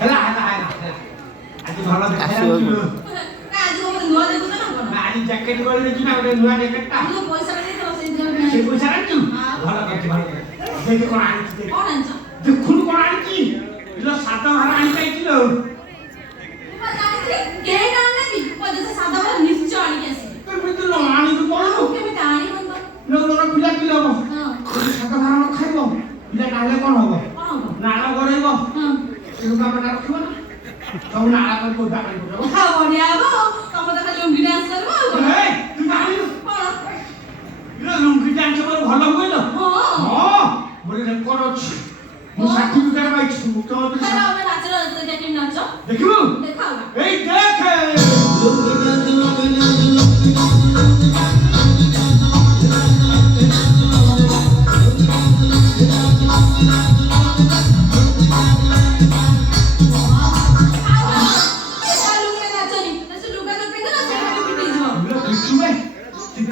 ହେଲା ହେଲା ହେଲା ଆଜି ଭଲ ଦେଖାଯାଉଛୁ ନା ଆଜି ଗୋଟେ ନୂଆ ଦେଖୁଛ ନା କଣ? ନା ଆଜି ଜ୍ୟାକେଟ କରି ଦେଇଛୁ ନା ଗୋଟେ ନୂଆ ଜ୍ୟାକେଟଟା ମୁଁ ପଇସା ଦେଇଥିଲ ସେଇଥିରେ ସେ ପଇସା ଆଣିଛୁ ଭଲ କରିଛୁ ଭଲ କରିଛୁ ଦେଖ କଣ ଆଣିଛୁ ଦେଖ କଣ ଆଣିଛ? ଦେଖୁନୁ କଣ ଆଣିଛି ଇଲୋ ସାତ ଭାର ଆଣିପାରିଥିଲ ମୁଁ ପା ଜାଣିଥିଲି କେହି ଆଣିନାହାନ୍ତି ପଇସା ସାଦା ବାଲା ନିଶ୍ଚୟ ଆଣିକି ଆସିବି। କେମିତି ନ ଆଣିବୁ କଣ କେମିତି ଆଣିବ ତ? ଲୋକ ପିଲା ପିଲା ହବ ହଁ ଯଦି ସାତ ଭାର ନ ଖାଇବ ପିଲା ଖାଇଲେ କଣ ହବ କଣ ହବ? ନାଳ ଗড়େଇବ ହଁ ସେ ଲୁଗାପଟା ରଖିବ ନା ସବୁ ନାଳ କରି ଗୋଦା କରି ପକେଇବ ହଁ ବଢିଆ ହବ ତମେ ତ ଖାଲି ଲୁଙ୍ଗି ଡ୍ୟାନ୍ସ କରିବ ଆଉ କଣ? ଏଇ ତୁ ଜାଣିଲୁ କଣ? ଇଲୋ ଲୁଙ୍ଗି ଡ୍ୟାନ୍ସ ମୋର ଭଲ ହୁଏ ଲୋ ହଁ ହଁ ମୋର ରେକର୍ଡ ଅଛି ମୁଁ ସାର୍ଟିଫିକେଟ ପାଇଛି ମୁଖ୍ୟମନ୍ତ୍ରୀ ତାହେଲେ ଆମେ ନାଚର କେମିତି ନାଚ? ଦେଖିବୁ ଦେଖାଅ ନା। ଏଇ ଦେଖେ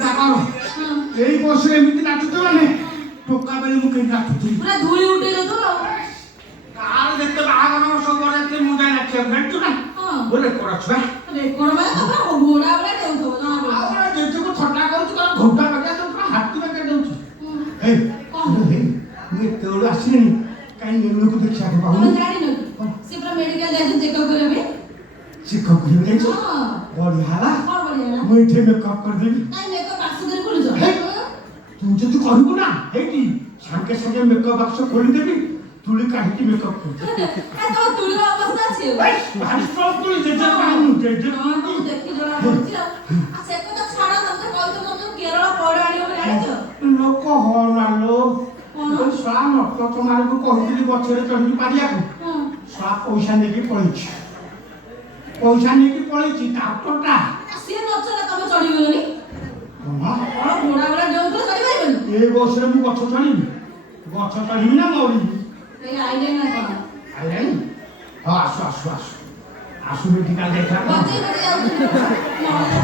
ଏଇ ବସରେ ଏମିତି ନାଚୁଛୁ ମାନେ ଟୋକା ବେଳେ ମୁଁ କେମିତି ନାଚୁଥିଲି ପୁରା ଧୂଳି ଉଠେଇ ଦଉଥିବ ଆଉ। କାହାର ଯେତେ ବାହାଘର ସବୁ ବରାତିରେ ମୁଁ ଯାଇ ନାଚିବାକୁ ଜାଣିଛୁ ନା ହଁ ମୋର ରେକର୍ଡ ଅଛି ବା ରେକର୍ଡ ମାନେ ତ ପୁରା ଘୋଡ଼ା ଭଳିଆ ଦେଉଥିବ ଜଣା ଆଉ ପଡୁଛି। ଗୋଟେ ଜେଜେକୁ ଥଟ୍ଟା କରୁଛୁ ତାର ଘୋଟା ବାଗିଆ ଦେଉଛୁ ପୁରା ହାତୀ ବାଗିଆ ଦେଉଛୁ ଏଇ କଣ? ହେଇ ମୁଁ ଏତେବେଳୁ ଆସିଲିଣି କାହିଁ ନେଲୁକୁ ଦେଖିବାକୁ ତମେ ପାଉନି ଜାଣିନ କି? ସେ ପୁରା ମେଡିକାଲ ଯାଇଛନ୍ତି ଚେକଅପ୍ କରିବା ପାଇଁ। ଶିକ୍ଷକ କରିବି ଯାଇଛୁ ହଁ ବଢିଆ ହେଲା କଣ ବଢିଆ ହେଲା? ମୁଁ ଏଠି ମେକଅପ୍ କରିଦେବି କାଇଁ ମେକଅପ୍ ବାକ୍ସ ଧରି ଖୋଲୁଛ? ହେ! ତୁ ଯଦି କରିବୁ ନା ହେଇଟି ସାଙ୍ଗେ ସାଙ୍ଗେ ମେକଅପ୍ ବାକ୍ସ ଖୋଲିଦେବି ତୁଳି କାଢିକି ମେକଅପ୍ କରିଦେବି ତମ ତୁଳିର ଅବସ୍ଥା ଅଛି ଆଉ। ଭାରି ସ୍ଟ୍ରଙ୍ଗ ତୁଳି ଜେଜେ ପାଇନୁ ଜେଜେ ହଁ, ମୁଁ ଦେଖି ଜଣା ପଡୁଛି ଆଉ। ଆଉ ସେ କଥା ଛାଡ ତମେ ତ କହୁଛ ତମେ କେରଳ ପଇଡ଼ ଆଣିବ ବୋଲି ଜାଣିଛ? ଲୋକ ହଲାଲୋ କଣ? ଶଳା ନଟ ଚମାରକୁ କହିଥିଲି ଗଛରେ ଚଢିକି ପାରିବାକୁ ହଁ ଶଳା ପଇସା ନେଇକି ପଳେଇଛି ଡାକ୍ତରଟା ସିଏ ନଚଲା ତମେ ଚଢିଗଲନି? କଣ କଣ ଘୋଡ଼ା ଭଳିଆ ଡେଉଁଥିଲ ଚଢି ପାରିବନି? ଏ ବୟସରେ ମୁଁ ଗଛ ଚଢିବି ଗଛ ଚଢିବି ନା ମରିବି ସେଇ ଆଇଲେ ନା କଣ? ଆଇଲାଣି ହଁ ଆସୁ ଆସୁ ଆସୁ ଆସୁ ମେଡିକାଲ ଯାଇଥିଲା ବଞ୍ଚେଇ ବଞ୍ଚେଇ ଯାଉଛନ୍ତି।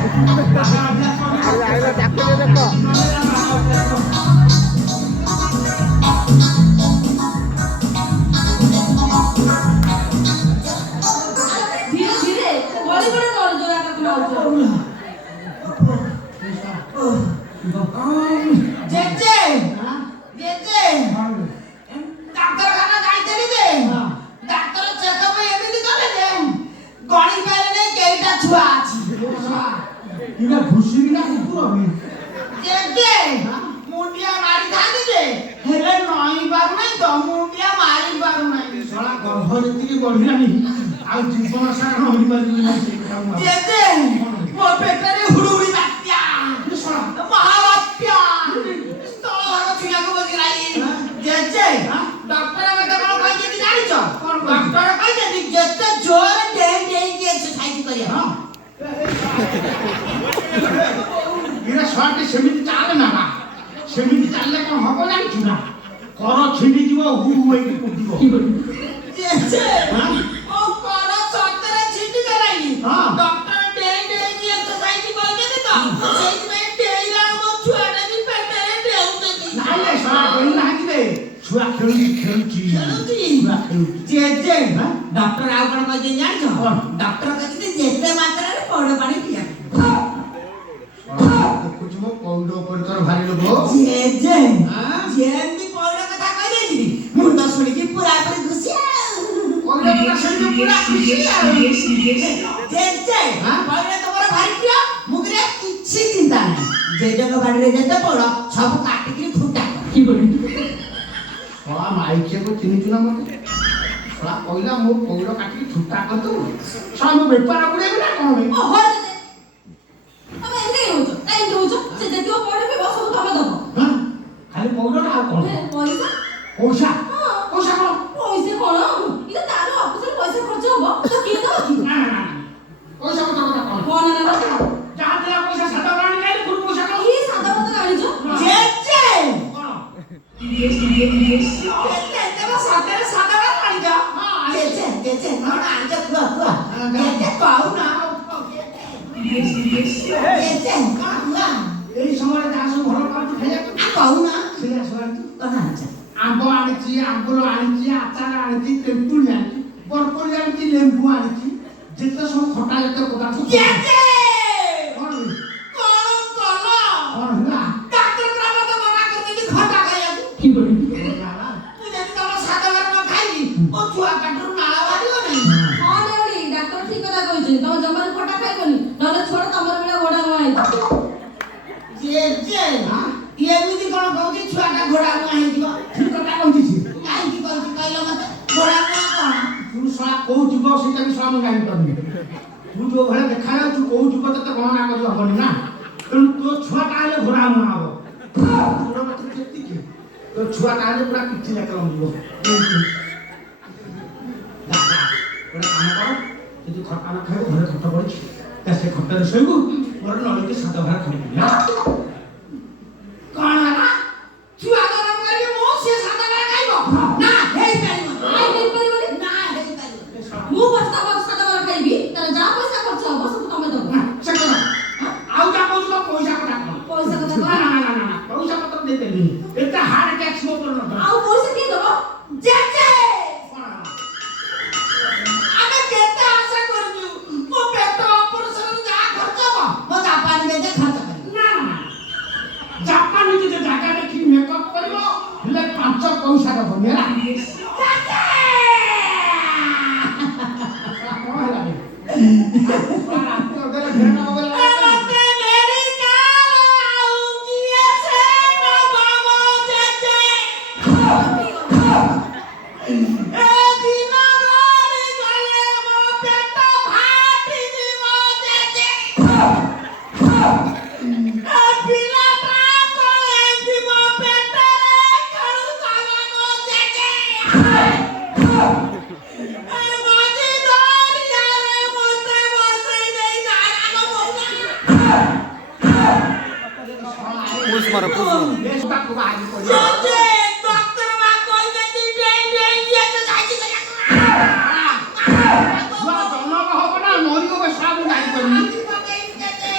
ଧୀରେ ଧୀରେ ଗଳି ଗଳି ନଳ ଯୋଉ ଜାଗାକୁ ନଉଛ। ଜେଜେ ଜେଜେ ଡାକ୍ତରଖାନା ଯାଇଥିଲି ଯେ ଡାକ୍ତର ଚେକଅପ ଏମିତି କଲେ ଯେ ଗଣି ପାରିଲେ କେଇଟା ଛୁଆ ଅଛି ଘୁଷିକି ନା କୁକୁର ଜେଜେ ମୁଣ୍ଡିଆ ମାରିଥାନ୍ତି ଯେ ହେଲେ ନଇଁ ପାରୁନାହିଁ ତ ମୁଣ୍ଡିଆ ମାରି ପାରୁନାହିଁ ଶଳା ଗର୍ଭ ଯେତିକି ବଢିଲାଣି ଆଉ ଜୀବନ ସାରା ରହିପାରିବି ନା ସେଇ କଥା ମୁଁ ଭାବୁଛି। ଜେଜେ ମୋ ପେଟରେ ହୁଡୁହୁଡି ବାତ୍ୟା ମହାବାତ୍ୟା ସ୍ଥଳ ଭାଗ ଛୁଇଁବାକୁ ବସିଲାଣି ଜେଜେ ଡକ୍ଟର ମତେ କଣ କହିଛନ୍ତି ଜାଣିଛ କଣ କହିଛି? ଡକ୍ଟର କହିଛନ୍ତି ଯେତେ ଜୋରରେ ଡେଇଁ ଡେଇଁକି ଏକ୍ସରସାଇଜ କରିବା ହଁ ଏରା ଶଳାଟେ ସେମିତି ଚାଲେ ନା ବା ସେମିତି ଚାଲିଲେ କଣ ହବ ଜାଣିଛୁ ନା କର ଛିଣ୍ଡିଯିବ ହୁ ହୁ ହେଇକି କୁଦିବ ଜେଜେ ହଁ? ଓ କର ସତରେ ଛିଣ୍ଡି ଗଲାଣି ହଁ। ଡକ୍ଟର ଡେଇଁ ଡେଇଁକି ଏକ୍ସରସାଇଜ କହିଛନ୍ତି ତ ସେଇଥିପାଇଁ ଡେଇଁଲା ମୋ ଛୁଆଟା ବି ପେଟରେ ଡେଉଁଛନ୍ତି ନାଇଁ ନାଇଁ ଶଳା କହିନାହାନ୍ତି ରେ ଛୁଆ ଖେଳୁଛି ଖେଳୁଛି? ଛୁଆ ଖେଳୁଛି ଜେଜେ ହଁ? ଡକ୍ଟର ଆଉ କଣ କହିଛନ୍ତି ଜାଣିଛ କଣ? ଡକ୍ଟର କହିଛନ୍ତି ଯେତେ ମାତ୍ରାରେ ପଇଡ଼ ପାଣି ପିଇବା ଦେଖୁଛୁ ମୋ ପଉଡ ଉପରେ ତୋର ଭାରି ଲୋଭ ଜେଜେ ହଁ? ଯେମିତି ପଇଡ଼ କଥା କହିଦେଇଛି ମୁଁ ତ ଶୁଣିକି ପୁରା ପୁରି ଖୁସି ପଉଡ କଥା ଶୁଣିକି ପୁରା ଖୁସି ଆଉ ଜେଜେ ହଁ? ପଇଡ଼ ତମର ଭାରି ପ୍ରିୟ ମୁଁ କହିଲି କିଛି ଚିନ୍ତା ନାହିଁ ଜେଜେଙ୍କ ବାଡ଼ିରେ ଯେତେ ପଇଡ଼ ସବୁ କାଟିକିରି ଫୁଟା ଶଳା ମାଇକିଆକୁ ଚିହ୍ନିଛୁ ନା ମତେ ଶଳା କହିଲା ମୋ ପଉଡ କାଟିକି ଥୁଟା କରିଦବୁ ଶଳା ମୋ ବେପାର ବୁଡେଇବୁ ନା କଣ ବେ? ଓହୋ ଜେଜେ ତମେ ଏମିତି ହଉଛ କାହିଁକି ହଉଛ? ସେ ଯେତିକ ପଇଡ଼ ପିଇବ ସବୁ ତମେ ଦବ। ହଁ? ଖାଲି ପଉଡ ନା ଆଉ କଣ ପଇସା? ପଇସା ହଁ ପଇସା କଣ ପଇସା କଣ? ଇଏ ତାର ଅଫିସରେ ପଇସା ଖର୍ଚ୍ଚ ହବ ତ କିଏ ଦବ କି? ନା ନା ନା ପଇସା କଥା କଥା କଣ କଣ ନା ନା ଯାହା ଥିଲା ପଇସା ସାତ ଆଣି ଖାଇଲି ପୁଣି ପଇସା କଣ ଇଏ ସାଦା ଭାତ ଆଣିଛ? ଜେଜେ କଣ ଜେଜେ ତମ ସତରେ ସଦା ଆଣିଛ ଜେଜେ ଜେଜେ କଣ ଆଣିଛ କୁହ କୁହ ଜେଜେ କହୁନ ଜେଜେ କଣ କୁହ ଏଇ ସମୟରେ ଯାହା ସବୁ ଭଲ ପାଉଛି ଖାଇବାକୁ କହୁନ ସେଇଆ ସବୁ ଆଣିଛି କଣ ଆଣିଛ ଆମ୍ବ ଆଣିଛି ଆମ୍ବୁଲ ଆଣିଛି ଆଚାର ଆଣିଛି ତେନ୍ତୁଳି ଆଣିଛି ବରକୋଳି ଆଣିଛି ଲେମ୍ବୁ ଆଣିଛି ଯେତେ ସବୁ ଖଟା ଯେତେ ପଦାର୍ଥ ଜେଜେ କଣ ହେଲା? କଣ କଲ? କଣ ହେଲା? ଡାକ୍ତର ମତେ ମନା କରିଦେଇଛି ଖଟା ଖାଇବାକୁ। କି କରି ମୁଁ ଯଦି ତମ ସାଦବାର ନ ଖାଇବି ମୋ ଛୁଆ ପାଟିରୁ ନାଳ ବାହାରିବ ନାହିଁ। ହଁ ନେଉଳି ଡାକ୍ତର ଠିକ କଥା କହିଛି ତମ ଜମାରୁ ଖଟା ଖାଇବନି ନହେଲେ ଛୋଟ ତମର ବେଳେ ଘୋଡ଼ା ମୁହାଁ ଜେଜେ ଏମିତି କଣ କହୁଛି ଛୁଆଟା ଘୋଡ଼ା ମୁହାଁ ହେଇଯିବ? ଠିକ କଥା କହିଛି ସିଏ। କାହିଁକି କହୁଛି କହିଲ ମତେ? ଘୋଡ଼ା ମୁହାଁ କଣ? ତୁ ଶଳା କୋଉ ଯୁଗ ସେଇଟା ବି ଶଳା ମୁଁ ଜାଣିପାରୁନି। ତୁ ଯୋଉ ଭଳିଆ ଦେଖାଯାଉଛୁ କୋଉ ଯୁଗ ତତେ ଗଣନା କରି ହବନି ନା। ତେଣୁ ତୋ ଛୁଆଟା ହେଲେ ଘୋଡ଼ା ମୁହାଁ ହବ। ତୋର ମତେ ଯେତିକି ତୋ ଛୁଆଟା ହେଲେ ପୁରା ପିଠି ଯାକ ଲମ୍ବିବ। ଗୋଟେ କାମ କର ଯଦି ଖଟା ନ ଖାଇବ ଘରେ ଖଟ ପଡିଛି ସେ ଖଟରେ ଶୋଇବୁ ମୋର ନଳିକି ସାତ ଭାର ଖାଇବି ନା। କଣ ହେଲା? ଛୁଆ ଗରମ କରିବି ମୁଁ ସେ ସାଦବାର ଖାଇବ? ନା ହେଇପାରିବନି। କାଇଁ ହେଇପାରିବନି ନା ହେଇପାରିବନି। ମୁଁ ବସ୍ତା ବସ୍ତା ତମର ଖାଇବି ତାର ଯାହା ପଇସା ଖର୍ଚ୍ଚ ହବ ସବୁ ତମେ ଦବ ସେ କଥା ଆଉ ଯାହା କହୁଛୁ ତ ପଇସା କଥା କଣ? ପଇସା କଥା ନା କଣ ନା ନା ନା ପଇସା ପତ୍ର ଦେଇପାରିବିନି। ଏତେ ହାର୍ଡ ଟ୍ୟାକ୍ସ ମୋ ଉପରେ ନଦେବ। ଆଉ ପଇସା କିଏ ଦବ ଜେଜେ କଣ ହେଲା? ଆମେ କେତେ ଆଶା କରୁଛୁ ମୋ ପେଟ ଅପରେସନ ଯାହା ଖର୍ଚ୍ଚ ହବ ମୋ ଜାପାନ ଜେଜେ ଖର୍ଚ୍ଚ କରିବ। ନା ନା ଜାପାନ ଯଦି ଜାଗା ଦେଖିକି ମେକଅପ୍ କରିବ ହେଲେ 5 ପଇସା ଦବନି ହେଲା। କଣ ହେଲା ବେ? ରାତି ଅଧରେ ଭେଟ ହବ ବୋଲି ମତେ ମେଡିକାଲ ଆଉ କିଏ ସେ ନବ ମୋ ଜେଜେ? ଏ ଦିନ ଗଡ଼ି ଗଲେ ମୋ ପେଟ ଫାଟିଯିବ ଜେଜେ। ଏ ପିଲାଟା କଳେଇଛି ମୋ ପେଟରେ ଖେଳୁଥିବ ମୋ ଜେଜେ। ଏ ମଝି ଦରିଆରେ ମୋତେ ବସେଇ ଦେଇ ନାରାୟଣ ବୋଲା। पुश मारो पुश मारो ବେଶ ତାକୁ ବାହାରି ପଡିବ। ଜେଜେ ଡକ୍ଟର ମା କହିଛନ୍ତି ଡେଇଁ ଡେଇଁ ଜେଜେ ଯାଇଛି କରିବାକୁ। ଛୁଆ ଜନ୍ମ ହବ ନା ମରିବ ବେ ଶଳା ମୁଁ ଜାଣିପାରୁନି। ଜେଜେ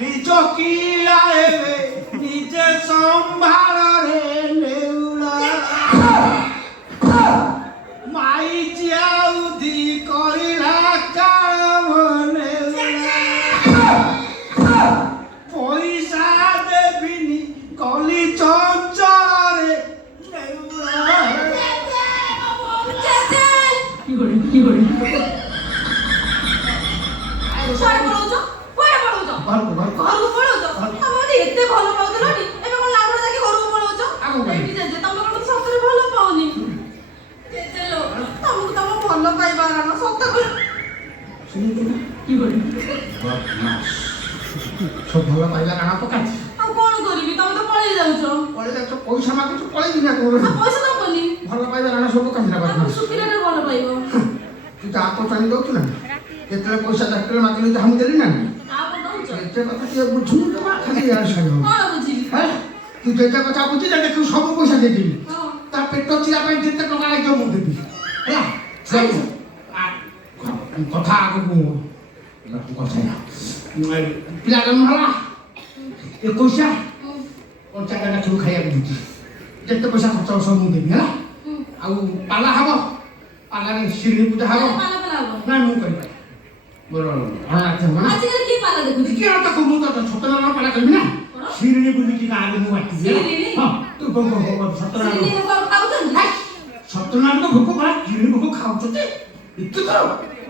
ନିଜ କିଳା ହେବେ ନିଜେ ସମ୍ଭାଳରେ ନେଉଳା ମାଇଛି ଆଉ ଦି କରିଲା କାମ ନେଉଳା ପଇସା ଦେବିନି କଲି ଚଞ୍ଚଳରେ ନେଉଳା। କୁଆଡେ ପଳଉଛ କୁଆଡେ ପଳଉଛ ଘରକୁ ଘରକୁ ପଳଉଛ ତମେ ମତେ ଏତେ ଭଲ ପାଉଥିଲନି ଏବେ କଣ ଲାଭ ଦେଖି ଘରକୁ ପଳଉଛ ଆଉ କଣ? ଏଇଠି ଜେଜେ ତମେ କଣ ମତେ ସତରେ ଭଲ ପାଉନି ଜେଜେ ଲୋ ତମକୁ ତମ ଭଲ ପାଇବା ନା ସତ କର ସବୁ ଭଲ ପାଇବା କାଣା ପକାଉଛି ଆଉ କଣ କରିବି ତମେ ତ ପଳେଇ ଯାଉଛ ପଳେଇ ଯାଉଛ ପଇସା ମାଗୁଛୁ ପଳେଇବି ନା କୋଉ ଆଉ ପଇସା ଦବନି ଭଲ ପାଇବା କାଣା ସବୁ କାନ୍ଦିରା ଆଉ ପାଖରେ ଶୁଖିଲାରେ ଭଲ ପାଇବ ତୁ ତା ହାତ ଟାଣି ଦଉଛୁ ନା ଯେତେବେଳେ ପଇସା ଡାକ୍ତର ମାଗିଲେ ଯାହା ମୁଁ ଦେଲି ନା ଆଉ ଦଉଛ ଜେଜେ କଥା ଟିକେ ବୁଝୁନୁ ଜମା ଖାଲି ଇଆଡେ ସିଆଡେ ହଉ। କଣ ବୁଝିବି ହେଁ? ତୁ ଜେଜେ କଥା ବୁଝି ଯା ଦେଖିବୁ ସବୁ ପଇସା ଦେଇଦେବି ହଁ ତା ପେଟ ଚିରା ପାଇଁ ଯେତେ ଟଙ୍କା ଲାଗିବ ମୁଁ ଦେବି ହେଲା ଶୁଣୁ, କଥା ଆଗକୁ କଥା ପିଲା ଜନ୍ମ ହେଲା 21 ପଞ୍ଚାୟତ ସବୁ ଖାଇବାକୁ ଦେଉଛି ଯେତେ ପଇସା ଖର୍ଚ୍ଚ ହବ ସବୁ ମୁଁ ଦେବି ହେଲା ଆଉ ପାଲା ହବ ପାଲାରେ ଶିରିଣୀ ପୂଜା ହବ ପାଲା ପାଲା ହବ ନା ମୁଁ କରିପାରେ ମୋର ଅଣାଚ ହବ ନା ଆଜିକାଲି କିଏ ପାଲା ଦେଖୁଛି କିଏ ତାକୁ ମୁଁ ତ ସତ୍ୟନାରାୟଣ ପାଲା କରିବି ନା ଶିରିଣୀ ବୁଲିକି ଗାଁରେ ମୁଁ ବାଟିବି ଶିରିଣୀ? ହଁ ତୁ ସତ୍ୟନାରାୟଣ ସିରିଏଲ କଣ ଖାଉଛନ୍ତି ସତ୍ୟନାରାୟଣ ଭୋଗ କରା ଶିରିଣୀ ଭୋଗ ଖାଉଛନ୍ତି ଏତେ ତ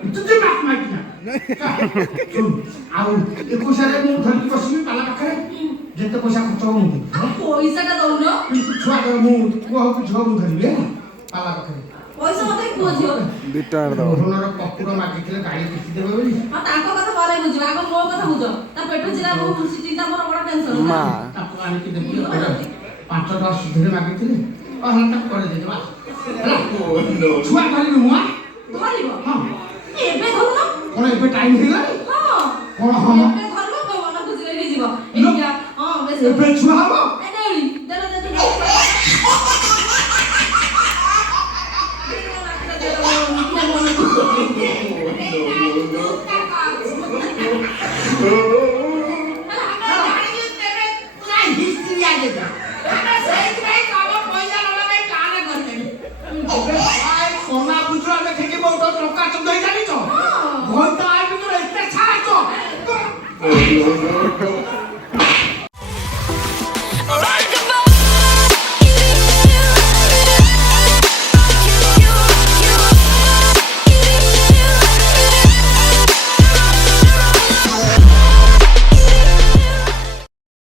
ଏତେ ମାପ ମାଇକି ନା ଆଉ 21ରେ ମୁଁ ଧରିକି ବସିବି ପାଲା ପାଖରେ ଯେତେ ପଇସା ଖର୍ଚ୍ଚ ହବ ମୁଁ ଦେବି ଆଉ ପଇସାଟା ଦଉନ କିନ୍ତୁ ଛୁଆ ମୁଁ ପୁଅ ହଉ କି ଝିଅ ମୁଁ ଧରିବି ହେଲା ପାଲା ପାଖରେ ପଇସା ମତେ କୁହ ଝିଅ बिटार दो ରୋହନର ପକୁର ମାଗିଥିଲେ ଗାଡ଼ି କିଛି ଦେବେ ବୋଲି ଆଉ ତାଙ୍କ କଥା ପରେ ବୁଝିବ ଆଗ ମୋ କଥା ବୁଝ ତା ପେଟ ଚିରା ବହୁତ ଚିନ୍ତା ମୋର ବଡ ଟେନସନ ମା ତାକୁ ଆଣିକି ଦେବି 5 ଟଙ୍କା ସୁଧରେ ମାଗିଥିଲେ ହେଲା ତାକୁ କରି ଦେଇଦେବା ହେଲା ଛୁଆ ଧରିବି ମୁଁ ଧରିବ ହଁ ଏବେ ଧରୁନ କଣ ଏବେ ଟାଇମ୍ ହେଇଗଲାଣି ହଁ କଣ ହଁ ଏବେ ଧରିବ ମୋ ମନ ଖୁସିରେ ହେଇଯିବ ଏଇଟା ହଁ ବେଶ ଏବେ ଛୁଆ ହବ ଏ ନେଉଳି ଦେଲ ଦେଲ ହିଷ୍ଟ୍ରି ଆଗେ ଆମେ ସେଇଥିପାଇଁ ତମ ପଇସା ନବା ପାଇଁ ପ୍ଲାନ କରିଦେବି Oh,